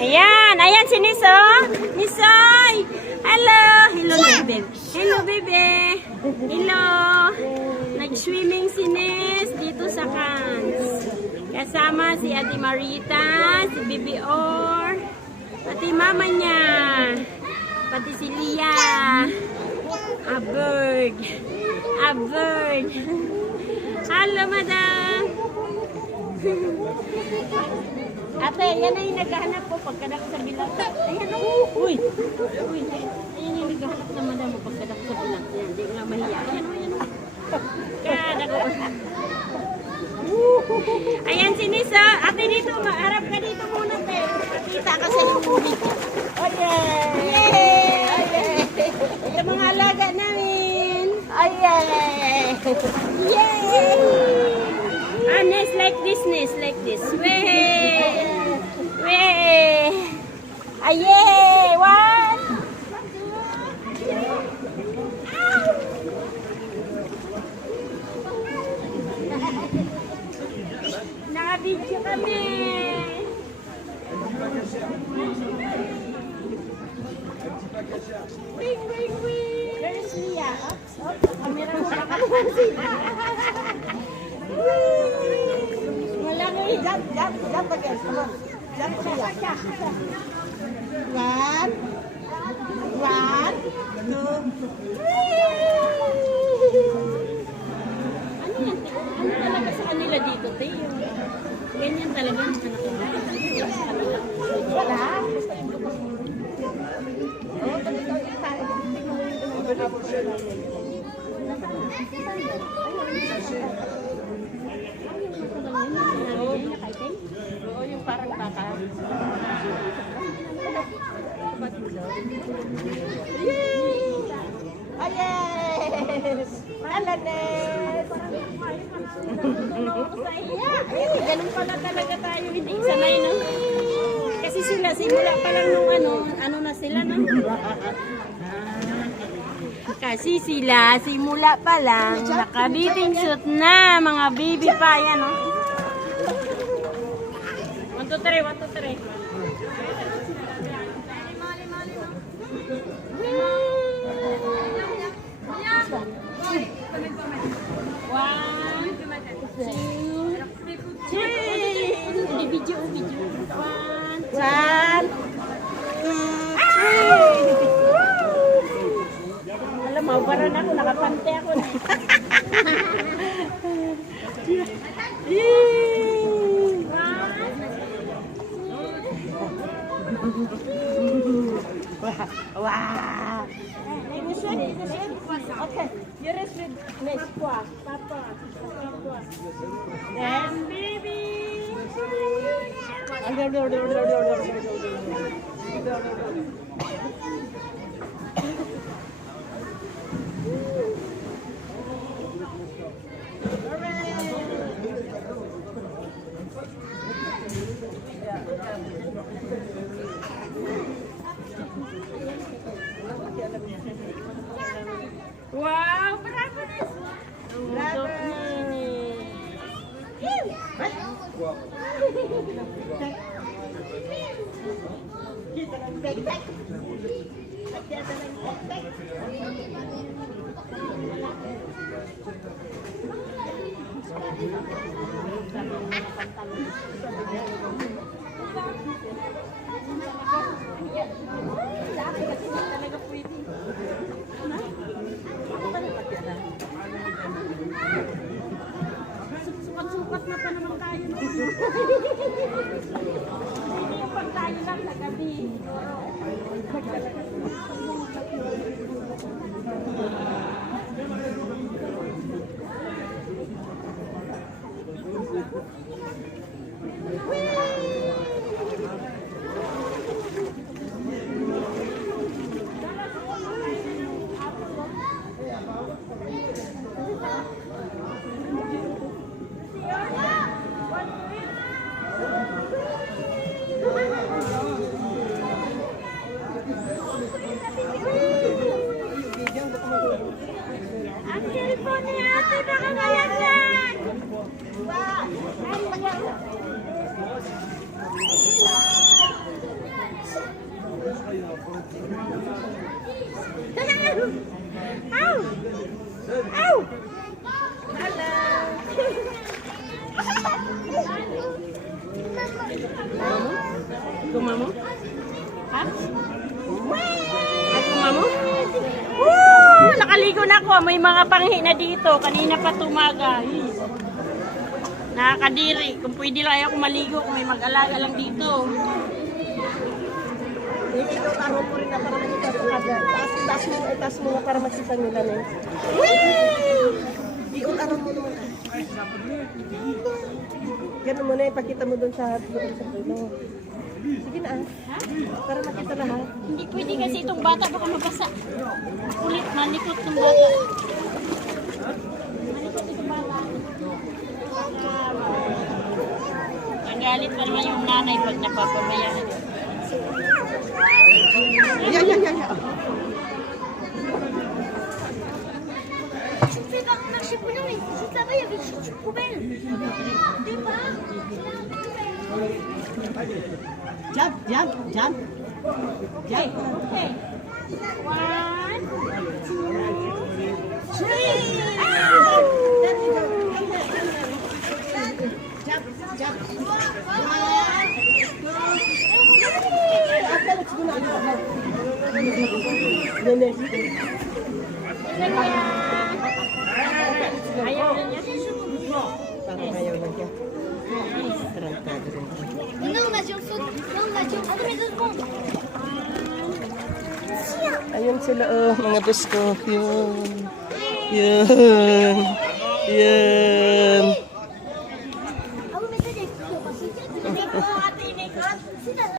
Ayan, ayan si Niso. Nisoy! Hello! Hello, baby. Hello, baby. Hello. Nag-swimming si Nis dito sa Cannes. Kasama si Ate Marita, si Bibi Or, pati mama niya, pati si Lia. A bird. A bird. Hello, madam. Ate, yan na yung naghahanap po pagkadak sa bilang. Ayan, uy. Uy, ayan yung naghahanap na madam mo pagkadak sa bilang. Ayan, di nga mahiya. Ayan, ayan. Kadak. Ayan si Nisa. Ate, dito, harap ka dito muna, te. Pakita ka sa yung movie ko. Oh, yeah. Yay! Ito mga alaga namin. Oh, yeah. Yay! Ah, Nes, like this, Nes, like this. Way! Way! Ah, yay! One! Naka-video kami! Wing, wing, wing! There's Lia. Camera mo baka naman sila. Jump again. Come on. Jump siya. One, two, ano yan? Ano talaga sa kanila dito, te? Ganyan talaga ang anak ko. Wala. Oh, ganito yung tayo. Oo, yung parang baka. Yay! Oh, yes! Alanes! Ganun pala talaga tayo. Hindi sanay, no? Kasi sila, simula pa lang nung ano na sila, no? Kasi sila, simula pa lang, naka-bathing suit na, mga baby pa, yan, no? 1, 2, 3, 1, 2, 3. Video. 1, 2, 3. Alam, mabaran ako, nakapante ako. Wow! Okay, you rest with Miss Kwa, Papa. Then baby. Wow, bravo! Bravo! Kita lang tek-tek. Kita lang tek-tek. Sabi kasi talaga pwede. Sukat-sukat na pa naman tayo. Pag tayo lang sa gabi. Guma mo? Ha? Ay, guma mo? Woo! Nakaligo na ako. May mga panghi na dito. Kanina pa tumaga. Nakakadiri. Kung pwede lang ako maligo kung may mag-alaga lang dito. Ikaw taro mo rin na para makita sa kada. Taas mo na para makita nila na. Ikaw taro mo naman. Ganun mo na, ipakita mo doon sa pilo. Sige na para makita lahat. Hindi pwede kasi itong bata baka mabasa. Kulit, malikot ng bata. Malikot itong bata. Nagalit pa naman yung nanay pag napapabayaan. Ya. Tu fais pas remarcher pour nous, mais juste là-bas, il y avait juste une poubelle. Départ. Jump. Okay. One, two, three. Ayaw na niya. Parang ayaw na siya. Tarantado rin. Non, on a dit on saute. Non, on a dit on saute, mais 2 secondes. Ayun sila, mga bus ko. Yun.